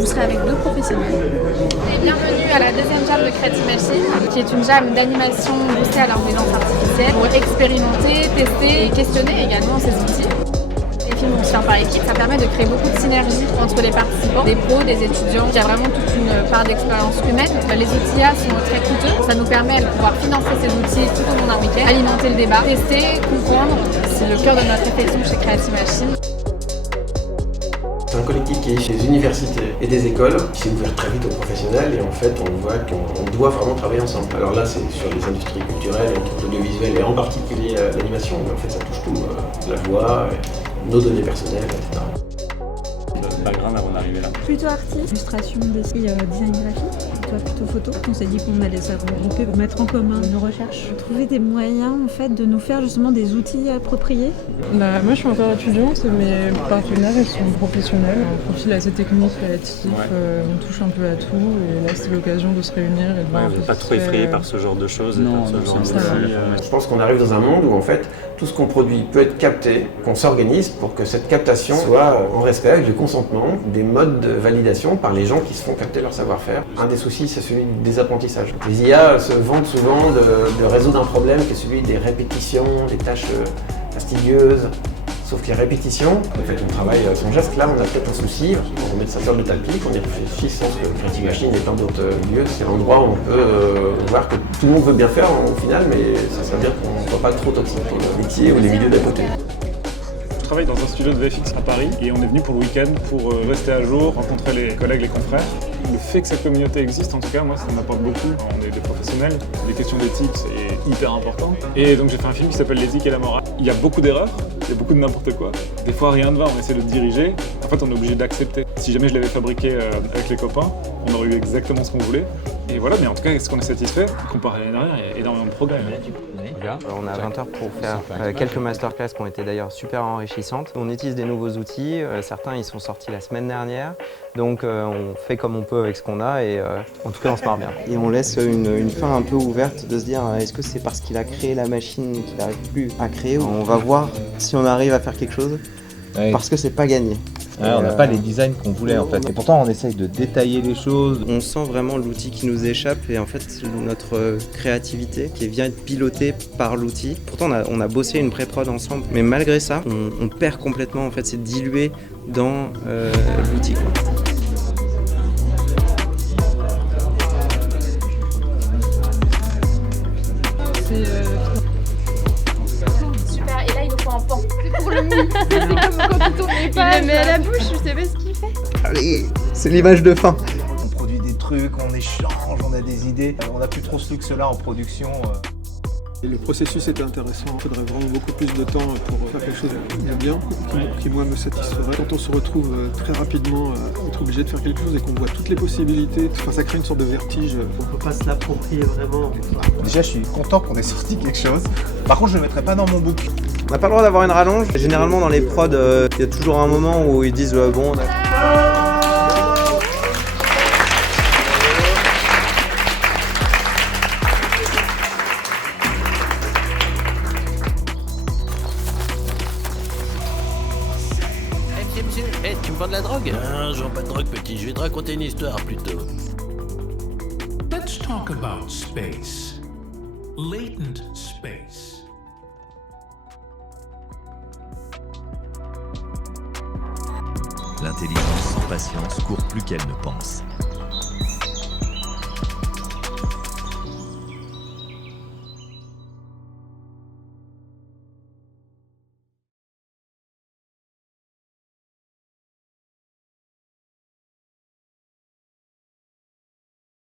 Vous serez avec 2 professionnels. Et bienvenue à la deuxième jam de Creative Machine, qui est une jam d'animation boostée à l'intelligence artificielle pour expérimenter, tester et questionner également ces outils. Les films vont se faire par équipe, ça permet de créer beaucoup de synergie entre les participants, des pros, des étudiants. Il y a vraiment toute une part d'expérience humaine. Les outils IA sont très coûteux. Ça nous permet de pouvoir financer ces outils tout au long d'un week-end, alimenter le débat, tester, comprendre. C'est le cœur de notre réflexion chez Creative Machine. C'est un collectif qui est chez les universités et des écoles, qui s'est ouvert très vite aux professionnels et en fait on voit qu'on doit vraiment travailler ensemble. Alors là c'est sur les industries culturelles, entre l'audiovisuel et en particulier l'animation, mais en fait ça touche tout, la voix, nos données personnelles, etc. Notre background avant d'arriver là. Plutôt artiste, illustration, dessin, design graphique, toi plutôt photo. On s'est dit qu'on allait se regrouper pour mettre en commun nos recherches. Trouver des moyens en fait de nous faire justement des outils appropriés. Moi je suis encore étudiante, mes partenaires ils sont professionnels, un profil assez technique, créatif, on touche un peu à tout et là c'était l'occasion de se réunir et de voir. Vous n'êtes pas trop effrayé par ce genre de choses? Non, Je pense qu'on arrive dans un monde où en fait tout ce qu'on produit peut être capté, qu'on s'organise pour que cette captation soit en respect avec le consentement, des modes de validation par les gens qui se font capter leur savoir-faire. Un des soucis c'est celui du désapprentissage. Les IA se vantent souvent de résoudre un problème qui est celui des répétitions, des tâches fastidieuses. Sauf qu'il y a répétition, en fait on travaille son geste. Là on a peut-être un souci, on met sa sorte de tapis, qu'on y réfléchisse sans que Creative Machine et plein d'autres lieux. C'est l'endroit où on peut voir que tout le monde veut bien faire au final, mais ça serait bien qu'on ne soit pas trop toxique pour le métier ou les milieux d'à côté. Je travaille dans un studio de VFX à Paris et on est venu pour le week-end pour rester à jour, rencontrer les collègues, les confrères. Le fait que cette communauté existe, en tout cas, moi, ça m'apporte beaucoup. On est des professionnels, des questions d'éthique, c'est hyper important. Et donc j'ai fait un film qui s'appelle L'éthique et la morale. Il y a beaucoup d'erreurs, il y a beaucoup de n'importe quoi. Des fois, rien ne va, on essaie de le diriger. En fait, on est obligé d'accepter. Si jamais je l'avais fabriqué avec les copains, on aurait eu exactement ce qu'on voulait. Et voilà, mais en tout cas, est-ce qu'on est satisfait? Comparé à l'année dernière, il y a énormément de progrès. On a 20 heures pour faire quelques masterclass qui ont été d'ailleurs super enrichissantes. On utilise des nouveaux outils, certains ils sont sortis la semaine dernière, donc on fait comme on peut avec ce qu'on a et en tout cas on se marre bien. Et on laisse une fin un peu ouverte de se dire est-ce que c'est parce qu'il a créé la machine qu'il n'arrive plus à créer? On va voir si on arrive à faire quelque chose, parce que c'est pas gagné. On n'a pas les designs qu'on voulait en fait. Et pourtant on essaye de détailler les choses. On sent vraiment l'outil qui nous échappe et en fait notre créativité qui vient être pilotée par l'outil. Pourtant on a bossé une pré-prod ensemble, mais malgré ça on perd complètement en fait, c'est dilué dans l'outil. Super, et là il nous faut un pan. C'est pour le mou. C'est comme quand tu tournes les pages. Il le met à la bouche, je sais pas ce qu'il fait. Allez, c'est l'image de fin. On produit des trucs, on échange, on a des idées. On n'a plus trop ce luxe-là en production. Et le processus était intéressant, il faudrait vraiment beaucoup plus de temps pour faire quelque chose de bien, qui moi me satisferait. Quand on se retrouve très rapidement être obligé de faire quelque chose et qu'on voit toutes les possibilités, ça crée une sorte de vertige. On peut pas se l'approprier vraiment. Déjà je suis content qu'on ait sorti quelque chose. Par contre je le mettrai pas dans mon book. On n'a pas le droit d'avoir une rallonge. Généralement dans les prods, il y a toujours un moment où ils disent bon... Hey, tu me vends de la drogue? Non, je vends pas de drogue, petit. Je vais te raconter une histoire plutôt. Let's talk about space. Latent space. L'intelligence sans patience court plus qu'elle ne pense.